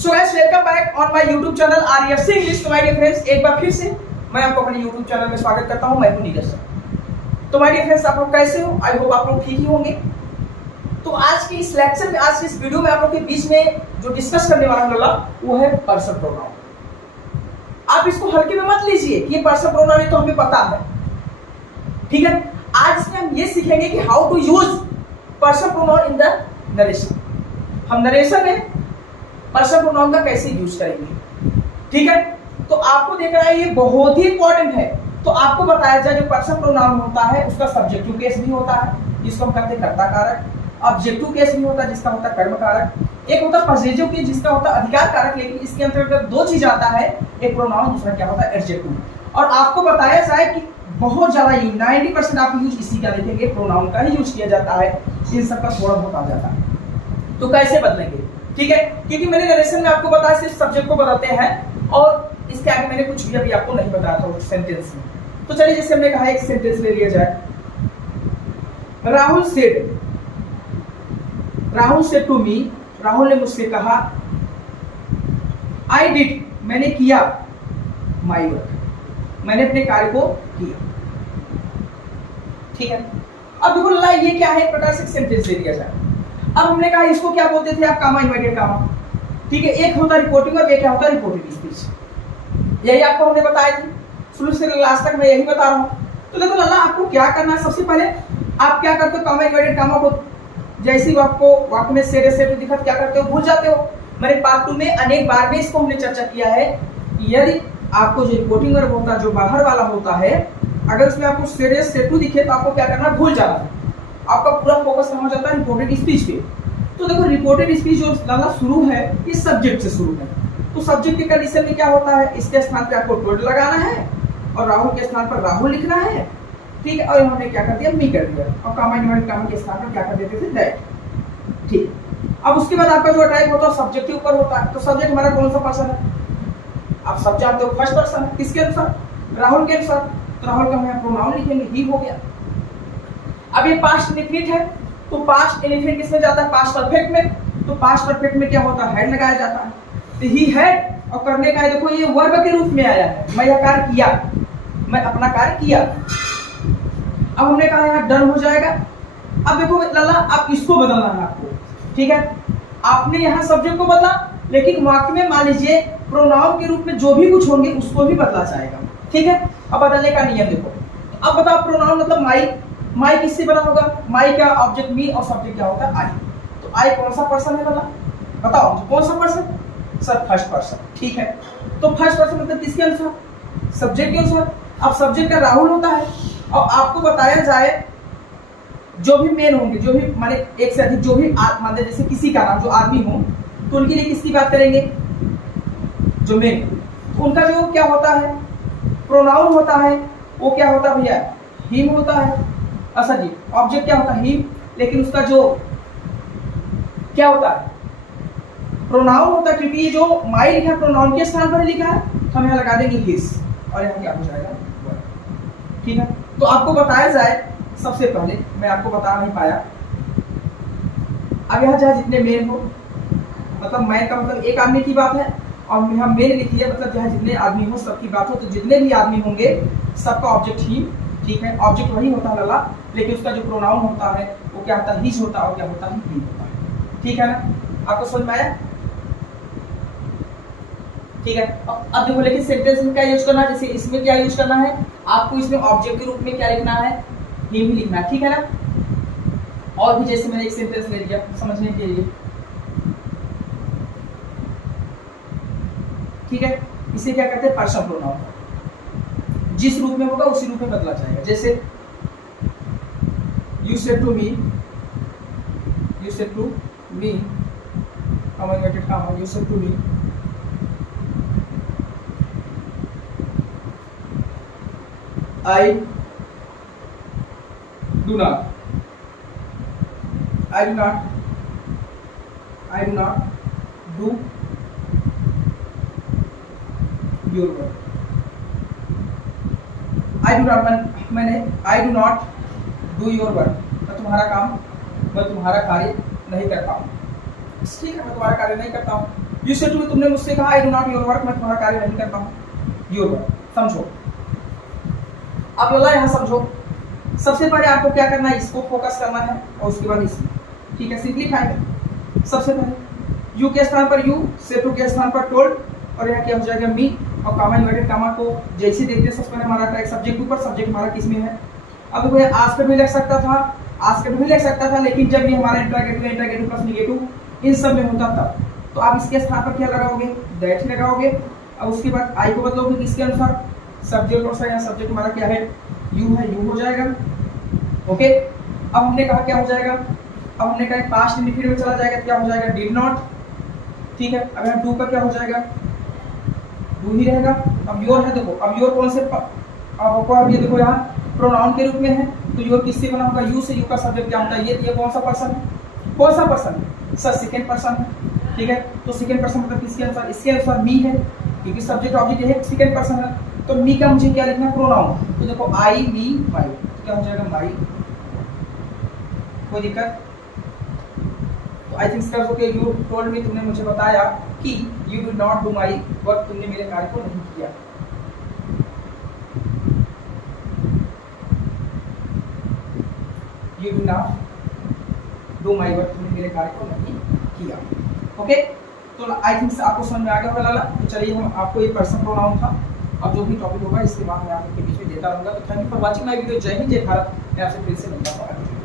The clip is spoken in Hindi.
So guys welcome back on my YouTube channel RFC English. तो माय डियर फ्रेंड्स, एक बार फिर से मैं आपको अपने YouTube चैनल में स्वागत करता हूं। मैं हूं नीरज सर। तो माय डियर फ्रेंड्स, आप लोग कैसे हो? आई होप आप लोग ठीक ही होंगे। तो आज की इस लेक्चर में, आज की इस वीडियो में आप लोग के बीच में जो डिस्कस करने वाला हूं वो है पर्सन प्रोनाउन। आप इसको हल्के में मत लीजिए कि ये पर्सन प्रोनाउन है तो हमें पता है, ठीक है। आज इसमें हम ये सीखेंगे कि how to use person pronoun in the narration. हम नरेशन में पर्सन प्रोनाउन का कैसे यूज करेंगे, ठीक है। तो आपको देखना है, ये बहुत ही इंपॉर्टेंट है। तो आपको बताया जाए, जो पर्सन प्रोनाउन होता है उसका सब्जेक्टिव केस भी होता है जिसको हम कहते हैं कर्ता कारक, ऑब्जेक्टिव केस भी होता है जिसका होता है कर्म कारक, एक होता है पॉजिटिव केस जिसका होता है अधिकार कारक। लेकिन इसके अंतर्गत दो चीज आता है, एक प्रोनाउन, दूसरा क्या होता है एडजेक्टिव। और आपको बताया जाए कि बहुत ज्यादा 90% आप यूज इसी का देखेंगे, प्रोनाउन का ही यूज किया जाता है। इन सबका थोड़ा बहुत आ जाता है। तो कैसे बदलेंगे, ठीक है, क्योंकि मैंने नरेशन में आपको बताया सिर्फ सब्जेक्ट को बताते हैं और इसके आगे मैंने कुछ भी अभी आपको नहीं बताया था सेंटेंस में। तो चलिए, जैसे हमने कहा, एक सेंटेंस ले लिया जाए। Rahul said to me, Rahul ने मुझसे कहा, आई डिड, मैंने किया, माई वर्क, मैंने अपने कार्य को किया, ठीक है। अब देखो लल्ला, ये क्या है, एक प्रकार से सेंटेंस ले लिया जाए। अब हमने कहा इसको क्या बोलते थे आप, कामा इनवर्टेड कामा, ठीक है। एक होता रिपोर्टिंग और एक क्या होता है रिपोर्टेड स्पीच। यही आपको हमने बताया थी, शुरू से लास्ट तक मैं यही बता रहा हूँ। तो देखो लल्ला, आपको क्या करना है, सबसे पहले आप क्या करते हो, कामा इनवर्टेड कामा को जैसी आपको वाक्य में सेड दिखा, क्या करते हो, भूल जाते हो। मैंने पार्ट 2 में अनेक बार में इसको हमने चर्चा किया है कि यदि आपको जो रिपोर्टिंग वर्ब होता है, जो बाहर वाला होता है, अगर उसमें आपको सेड दिखे तो आपको क्या करना, भूल जाना है। आपका पूरा फोकस कहाँ हो जाता है, रिपोर्टेड स्पीच पे। तो देखो, रिपोर्टेड स्पीच जो लाला शुरू है, इस सब्जेक्ट से शुरू है। तो सब्जेक्ट के कंडीशन में क्या होता है, इसके स्थान पे आपको टोल्ड लगाना है और राहुल के स्थान पर राहुल लिखना है, ठीक है। और हमने क्या कर दिया, मी कर दिया, और कामा इनवर्टेड कामा के स्थान पर क्या कर देते थे, दैट, ठीक। अब उसके बाद आपका जो टाइप होता है सब्जेक्ट के ऊपर होता है। तो सब्जेक्ट हमारा कौन सा पर्सन है, आप सब जानते हो, फर्स्ट पर्सन है। किसके अनुसार, राहुल के अनुसार। तो राहुल का हम प्रोनाउन लिखेंगे, ही हो गया। अब ये पास्ट इंडेफिनिट है, तो पास्ट इंडेफिनिट किसमें जाता है, पास्ट परफेक्ट में। तो पास्ट परफेक्ट में क्या होता है, हेड लगाया जाता है। तो ही हैड, और करने का है, देखो ये वर्ब के रूप में आया है, मैं यह कार्य किया, मैं अपना कार्य किया। अब हमने कहा यहाँ डन हो जाएगा। अब देखो लाला, आप इसको बदलना है आपको, ठीक है। आपने यहाँ सब्जेक्ट को बदला, लेकिन वाक्य में मान लीजिए प्रोनाउन के रूप में जो भी कुछ होंगे उसको भी बदला जाएगा, ठीक है। अब बदलने का नियम देखो। अब बताओ, प्रोनाउन मतलब माई, माई किससे बना होगा, माई का ऑब्जेक्ट मी और सब्जेक्ट क्या होता है, आई। तो आई कौन सा पर्सन है वाला, बताओ कौन सा पर्सन, सर फर्स्ट पर्सन, ठीक है। तो फर्स्ट पर्सन मतलब किसके अनुसार, सब्जेक्ट के अनुसार। अब सब्जेक्ट का राहुल होता है, और आपको बताया जाए जो भी मेन होंगे, जो भी माने एक से अधिक, जो भी माने जैसे किसी का नाम जो आदमी हो, तो उनके लिए किसकी बात करेंगे, जो मेन, तो उनका जो क्या होता है, प्रोनाउन होता है, वो क्या होता है भैया, हिम होता है। अच्छा जी, ऑब्जेक्ट क्या होता है, हिम, लेकिन उसका जो क्या होता है, प्रोनाउन होता है। क्योंकि ये जो माई लिखा है प्रोनाउन के स्थान पर लिखा है, तो हम यहाँ लगा देंगे हिज, और यहाँ क्या हो जाएगा, ठीक है। तो आपको बताया जाए, सबसे पहले मैं आपको बता नहीं पाया, अब यहाँ जहाँ जितने मेन हो, मतलब मैन का मतलब एक आदमी की बात है, और यहाँ मेन लिखी है मतलब जहाँ जितने आदमी हो सबकी बात हो। तो जितने भी आदमी होंगे सबका ऑब्जेक्ट ही, ठीक है। ऑब्जेक्ट वही होता है लाला, लेकिन उसका जो प्रोनाउन होता है वो क्या होता है, हिज होता है, और क्या होता है, ही होता है, ठीक है ना। आपको समझ में आया, ठीक है। अब देखो, लेकिन सेंटेंस में क्या यूज करना है, जैसे इसमें क्या यूज करना है, आपको इसमें ऑब्जेक्ट के रूप में क्या लिखना है, ही भी लिखना है, ठीक है ना। और भी जैसे मैंने एक सेंटेंस ले लिया समझने के लिए, ठीक है। इसे क्या कहते हैं, पर्सन प्रोनाउन, जिस रूप में होगा उसी रूप में बदला जाएगा। जैसे you said to me, you said to me, comma inverted comma, you said to me, I do not do your work. I do not do your work, मैं तुम्हारा कार्य नहीं करता हूँ, ठीक है, मैं तुम्हारा कार्य नहीं करता हूँ। यू से टू में तुमने मुझसे कहा I do not your work, मैं तुम्हारा कार्य नहीं करता हूँ, योर वर्क। समझो, अब लला यहाँ समझो, सबसे पहले आपको क्या करना है, इसको फोकस करना है और उसके बाद इसमें, ठीक है, सिंप्लीफाई है। सबसे पहले यू के स्थान पर यू, से टू के स्थान पर टोल्ड, और यहाँ क्या हो जाएगा मी, और कामा इन्वर्टेड कामा को जैसे देखते हैं सबसे पहले हमारा टैग सब्जेक्ट ऊपर, सब्जेक्ट हमारा किस में है। अब देखो आस्कर भी लग सकता था, आस्कर भी लग सकता था, लेकिन जब ये हमारा इंटरगेटिव प्लस नेगेटिव इन सब में होता तब, तो आप इसके स्थान पर क्या लगाओगे, दैट लगाओगे। अब उसके बाद आई को बदलोगे किसके अनुसार, सब्जेक्ट और यहाँ सब्जेक्ट हमारा क्या है, यू है, यू हो जाएगा। ओके, अब हमने कहा क्या हो जाएगा, अब हमने कहा पास्ट इंडिफिनिट में चला जाएगा, क्या हो जाएगा, डिड नॉट, ठीक है। अब यहाँ डू का क्या हो जाएगा, डू ही रहेगा। अब योर है, देखो अब योर कौन से, अब ये देखो यहाँ प्रोनाउन के रूप में है, तो योर किससे बना होगा, यू से। यू का सब्जेक्ट क्या होता है, ये कौन सा पर्सन है, कौन सा पर्सन है सर, सेकंड पर्सन है, ठीक है। तो सेकंड पर्सन मतलब किसके अनुसार, इसके अनुसार मी है, क्योंकि सब्जेक्ट ऑब्जेक्ट ये सेकंड पर्सन है। तो मी का मुझे क्या लिखना है, प्रोनाउन, तो देखो आई मी माई, क्या हो जाएगा, माई। कोई दिक्कत, तो I think sir okay, you told me, तुमने मुझे बताया कि you did not do my work, तुमने मेरे कार्य को नहीं किया। You did not do my work, तुमने मेरे कार्य को नहीं किया। ओके, तो आई थिंक आपको समझ में आ गया होगा लाला। तो चलिए हम आपको ये पर्सन प्रोनाउन था, अब जो भी टॉपिक होगा इसके बाद मैं आपके बीच में देता रहूंगा। तो thank you for watching my video. जय हिंद, जय भारत। मैं आपसे फिर से मिलता हूँ।